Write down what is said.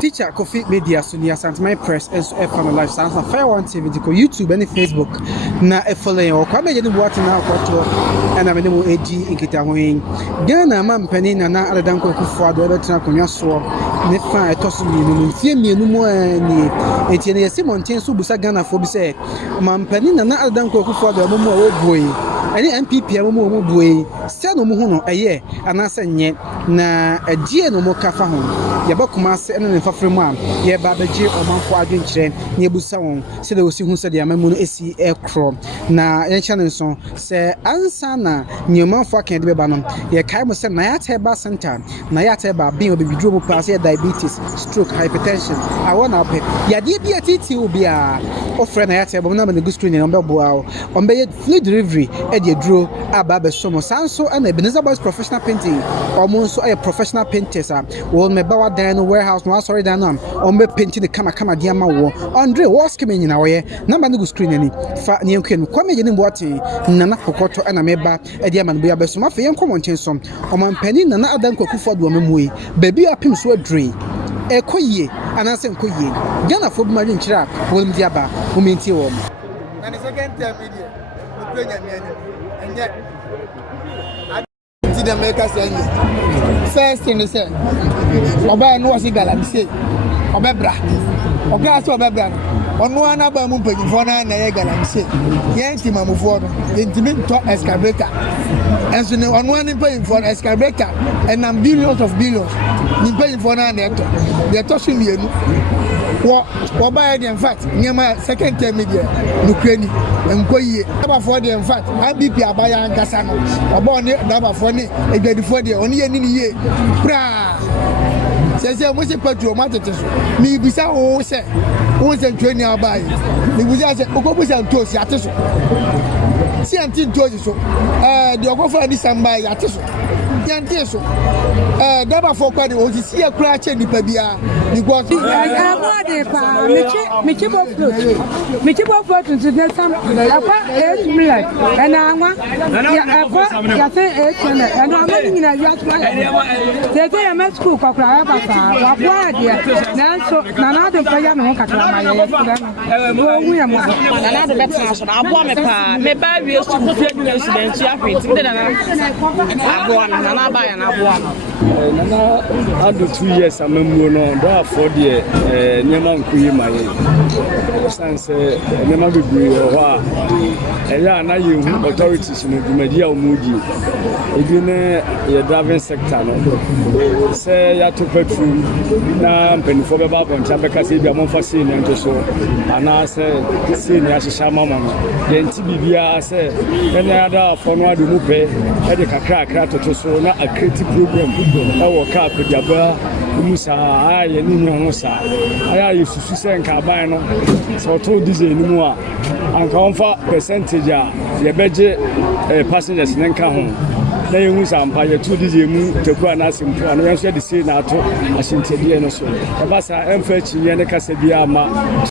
Teacher Coffee Media Sunia Santmai Press and F1 Live Sounds and Fire One TV to YouTube and Facebook. Na follow or come in what now and I'm in the AG in Kitawing. Ghana, Mam Penny, and other than Coco for the other Traconia sword. Nefa Tossum, see me no more any Etienne Simon Tensu Busa Ghana for be said. Mam Penny, and other than Coco for the Momo boy. Any MPP Momo boy, Sano Muhono a year, and I said yet na a dear no more Kafa. Yabakumas and then Fafrema, ye Babaji or Manfo Adventure, near Busawon, said the who said the Amamun AC aircraft. Na Enchanson, say Ansana, new Manfo can't be banum. Ye Kaimo said Nayateba Center, Nayateba being a baby drove past diabetes, stroke, hypertension. I want to pay. Yadia Titi will be a friend Nayateba, number the good screen on Belbow, on Bay fluid delivery, Eddie Drew, Ababa Somo Sanso, and a Beneza Boys professional painting, almost a professional painter. Well, my Bawa Dan warehouse, no sorry, Dan on me painting the Kama Diama war. Andre was coming in our way, number the good screen any fat new can come in water, Nana Kokoto and Ameba, a diamond be a best mafia and common chanson, or my penny, Nana Adam Kokuford woman way, baby up him so dream. A koye, and I send koye. Ghana for marine trap, William Diaba, who means you. And the second time, and yet. The makers first thing is said, Oba no si galaxy, Obebra, Ogaso Obebra, on one abam for na galaxy, Yanti Mamufor, intimate to excavator, and so on one paying for excavator, and billions of billions, you paying for an actor, they're tossing you. What by the in fact, near my second term media, Ukraine, and Koye, never for the in fact, I be Piabaya and Cassano, or born never for me, a good for the only any year. Pra says, I was a patriotic, me beside all say, who's a training I'll buy. It was as a Ocopus and Toast Yatis. See until Toast, the Ogofa this and by Yatis. Yanteso, never for quite was see a crash in the Pabia. You got Michibo float into the some apart 8 million, and I want and I'm in a yacht. They say I'm at school for so Nana Payano Kakama. Another better, I want me by you to put your residence. Nana under 2 years I'm no for the Nyaman Kuima since Nema Bibu or Ella you authorities in the media Moody even a driving sector say ya to petrol na penny for Baba and Tabaka say be among for seeing and so and I say senior Shamama then Tibia say any other for no do pay Edeka crack to so na a creative program that will cap with Jabba Musa I and Musa I used to say Cabano so told this anymore and come for percentage your budget passengers and then come home. They use Empire 2 this year to go and ask him to and the same NATO as in Tediano. The Bassa and Fetch Yanaka Sebiama.